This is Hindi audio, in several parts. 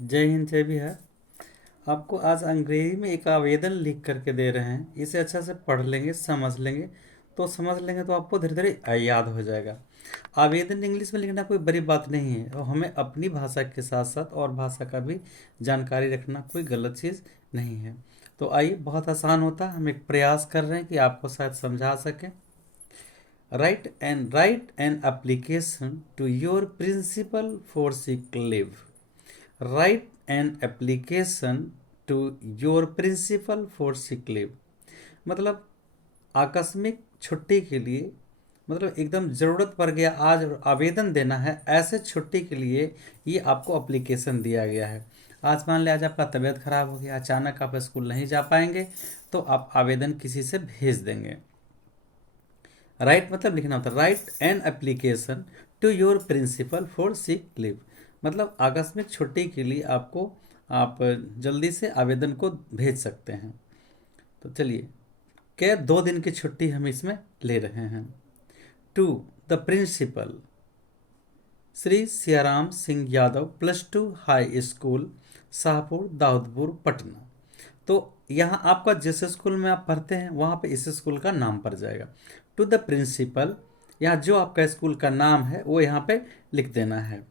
जय हिंद जय बिहार। आपको आज अंग्रेजी में एक आवेदन लिख करके दे रहे हैं। इसे अच्छा से पढ़ लेंगे, समझ लेंगे तो आपको धीरे धीरे याद हो जाएगा। आवेदन इंग्लिश में लिखना कोई बड़ी बात नहीं है और हमें अपनी भाषा के साथ साथ और भाषा का भी जानकारी रखना कोई गलत चीज़ नहीं है। तो आइए, बहुत आसान होता है, हम एक प्रयास कर रहे हैं कि आपको शायद समझा सकें। write an application to your principal for sick leave. Write an application to your principal for sick leave। मतलब आकस्मिक छुट्टी के लिए, मतलब एकदम ज़रूरत पड़ गया आज और आवेदन देना है, ऐसे छुट्टी के लिए ये आपको एप्लीकेशन दिया गया है। आज मान लिया, आज आपका तबीयत खराब हो गया, अचानक आप स्कूल नहीं जा पाएंगे, तो आप आवेदन किसी से भेज देंगे। राइट मतलब लिखना होता है, write an application to your principal for sick leave. मतलब आकस्मिक छुट्टी के लिए आप जल्दी से आवेदन को भेज सकते हैं। तो चलिए, क्या 2 दिन की छुट्टी हम इसमें ले रहे हैं। To the principal Shri Siyaram Singh Yadav +2 high school, Shahpur Daudpur Patna. तो यहाँ आपका जिस स्कूल में आप पढ़ते हैं वहाँ पे इस स्कूल का नाम पड़ जाएगा। टू द प्रिंसिपल, यहाँ जो आपका स्कूल का नाम है वो यहाँ पे लिख देना है।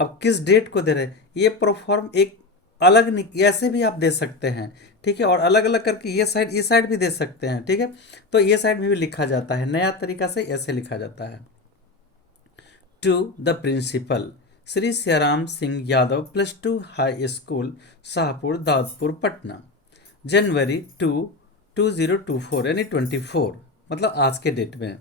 अब किस डेट को दे रहे हैं, ये प्रोफॉर्म एक अलग नहीं, ऐसे भी आप दे सकते हैं, ठीक है, और अलग अलग करके ये साइड भी दे सकते हैं, ठीक है। तो ये साइड में भी लिखा जाता है, नया तरीका से ऐसे लिखा जाता है। To the principal Shri Siyaram Singh Yadav +2 high school, Shahpur Daudpur Patna, जनवरी 2024 यानी 24, मतलब आज के डेट में।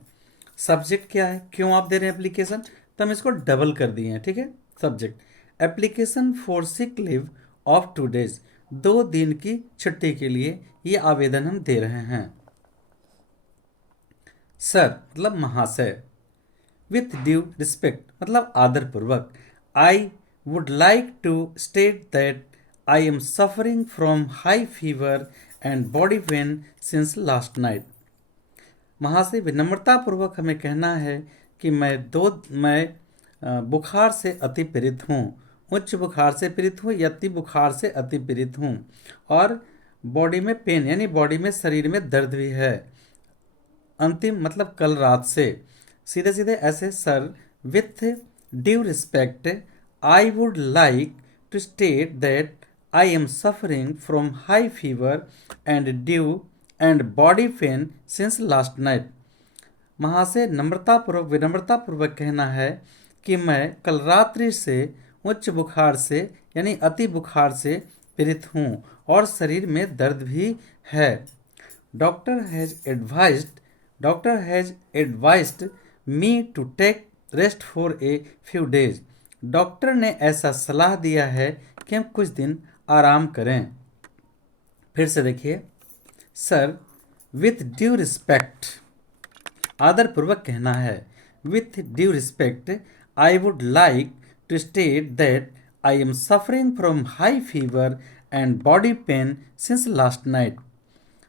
सब्जेक्ट क्या है, क्यों आप दे रहे हैं एप्लीकेशन, तो हम इसको डबल कर दिए हैं, ठीक है। Subject application for sick leave of 2 days, 2 दिन की छुट्टी के लिए ये आवेदन हम दे रहे हैं। सर मतलब महाशय, विथ ड्यू रिस्पेक्ट मतलब आदर पूर्वक, I would like to state that I am suffering from high fever and body pain since last night. महाशय, विनम्रता पूर्वक हमें कहना है कि मैं बुखार से अति पीड़ित हूँ, उच्च बुखार से पीड़ित हूँ या अति बुखार से अति पीड़ित हूँ, और बॉडी में पेन यानी बॉडी में शरीर में दर्द भी है, अंतिम मतलब कल रात से। सीधे सीधे ऐसे, sir with due respect I would like to state that I am suffering from high fever and body pain since last night. महाशय, विनम्रता पूर्वक कहना है कि मैं कल रात्रि से उच्च बुखार से यानी अति बुखार से पीड़ित हूँ और शरीर में दर्द भी है। Doctor has advised me to take rest for a few days. Doctor ने ऐसा सलाह दिया है कि हम कुछ दिन आराम करें। फिर से देखिए, सर विथ ड्यू रिस्पेक्ट, आदर पूर्वक कहना है, with due respect I would like to state that I am suffering from high fever and body pain since last night.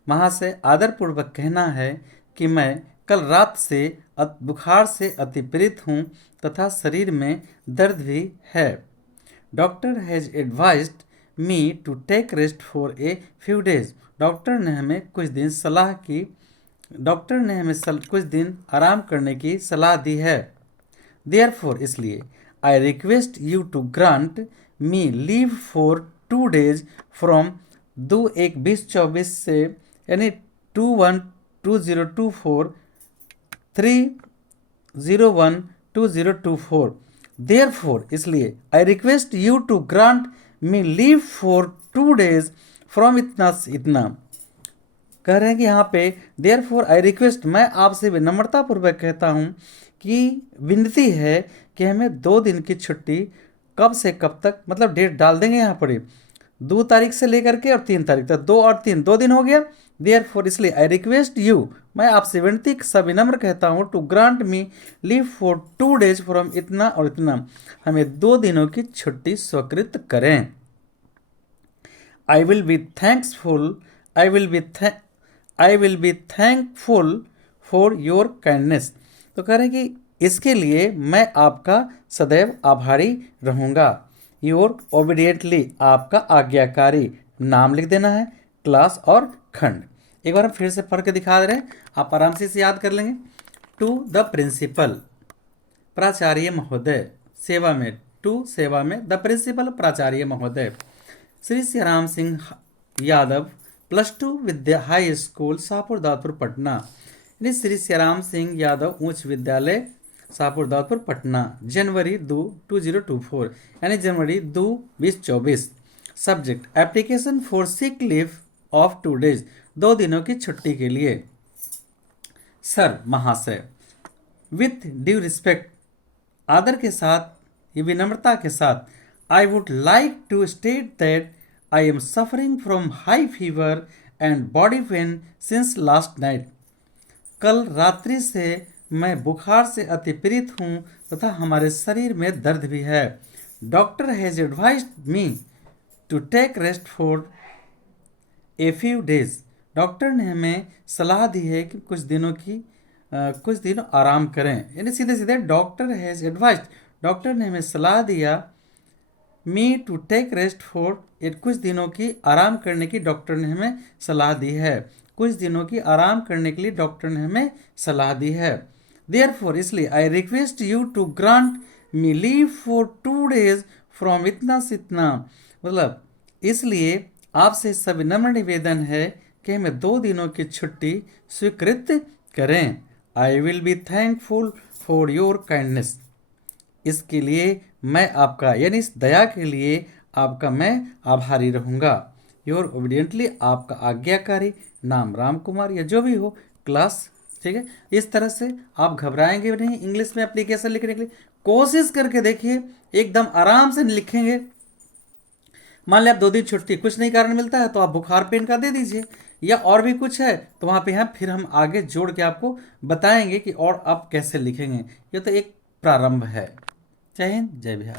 महाशय, आदर पूर्वक कहना है कि मैं कल रात से बुखार से अति पीड़ित हूँ तथा शरीर में दर्द भी है। Doctor has advised me to take rest for a few days. Doctor ने हमें कुछ दिन आराम करने की सलाह दी है। देयरफॉर इसलिए, I request you to grant me leave for 2 days from 2/1/2024 से यानी 21/2024 3/01/2024। देयरफॉर इसलिए, I request you to grant me leave for 2 days from इतना से इतना। कह रहे हैं कि यहाँ पे देयरफॉर आई रिक्वेस्ट, मैं आपसे विनम्रता पूर्वक कहता हूँ कि विनती है कि हमें 2 दिन की छुट्टी कब से कब तक, मतलब डेट डाल देंगे यहाँ पर 2 तारीख से लेकर के और 3 तारीख तक, 2 और 3 2 दिन हो गया। देयरफॉर इसलिए, आई रिक्वेस्ट यू, मैं आपसे विनती सविनम्र कहता हूँ, to grant me leave for 2 days from इतना और इतना, हमें 2 दिनों की छुट्टी स्वीकृत करें। I will be thankful for your kindness. तो कह रहे हैं कि इसके लिए मैं आपका सदैव आभारी रहूँगा। योर ओबीडियंटली आपका आज्ञाकारी, नाम लिख देना है, क्लास और खंड। एक बार हम फिर से पढ़ के दिखा दे रहे हैं, आप आराम से इसे याद कर लेंगे। टू द प्रिंसिपल, प्राचार्य महोदय, सेवा में, टू सेवा में, द प्रिंसिपल प्राचार्य महोदय, श्री सियाराम सिंह यादव, +2 विद्या हाई स्कूल शाहपुर दादपुर पटना, यानी श्री सियाराम सिंह यादव उच्च विद्यालय शाहपुर दादपुर पटना, जनवरी 2 2024, यानी जनवरी 2 2024। Subject application for sick leave of 2 days, 2 दिनों की छुट्टी के लिए। सर महाशय, विथ ड्यू रिस्पेक्ट, आदर के साथ, ये विनम्रता के साथ, I would like to state that I am suffering from high fever and body pain since last night. कल रात्रि से मैं बुखार से अति पीड़ित हूँ तथा हमारे शरीर में दर्द भी है। Doctor has advised me to take rest for a few days, doctor ने हमें सलाह दी है कि कुछ दिनों आराम करें। यानी सीधे सीधे डॉक्टर हैज एडवाइज्ड, डॉक्टर ने हमें सलाह दिया, me to take rest for, कुछ दिनों की आराम करने की डॉक्टर ने हमें सलाह दी है, कुछ दिनों की आराम करने के लिए डॉक्टर ने हमें सलाह दी है। देयरफॉर, इसलिए, I request you to grant me leave for 2 days from इतना से इतना, मतलब इसलिए आपसे सब विनम्र निवेदन है कि हमें 2 दिनों की छुट्टी स्वीकृत करें। I will be thankful for your kindness, इसके लिए मैं आपका, यानी इस दया के लिए आपका मैं आभारी रहूँगा। योर ओबीडियंटली, आपका आज्ञाकारी, नाम राम कुमार या जो भी हो, क्लास। ठीक है, इस तरह से आप घबराएंगे नहीं इंग्लिश में एप्लीकेशन लिखने के लिए। कोशिश करके देखिए, एकदम आराम से लिखेंगे। मान लिया आप 2 दिन छुट्टी, कुछ नहीं कारण मिलता है तो आप बुखार पेन का दे दीजिए, या और भी कुछ है तो वहाँ पे हम फिर हम आगे जोड़ के आपको बताएंगे कि और आप कैसे लिखेंगे। ये तो एक प्रारंभ है। जय हिंद, जय बिहार।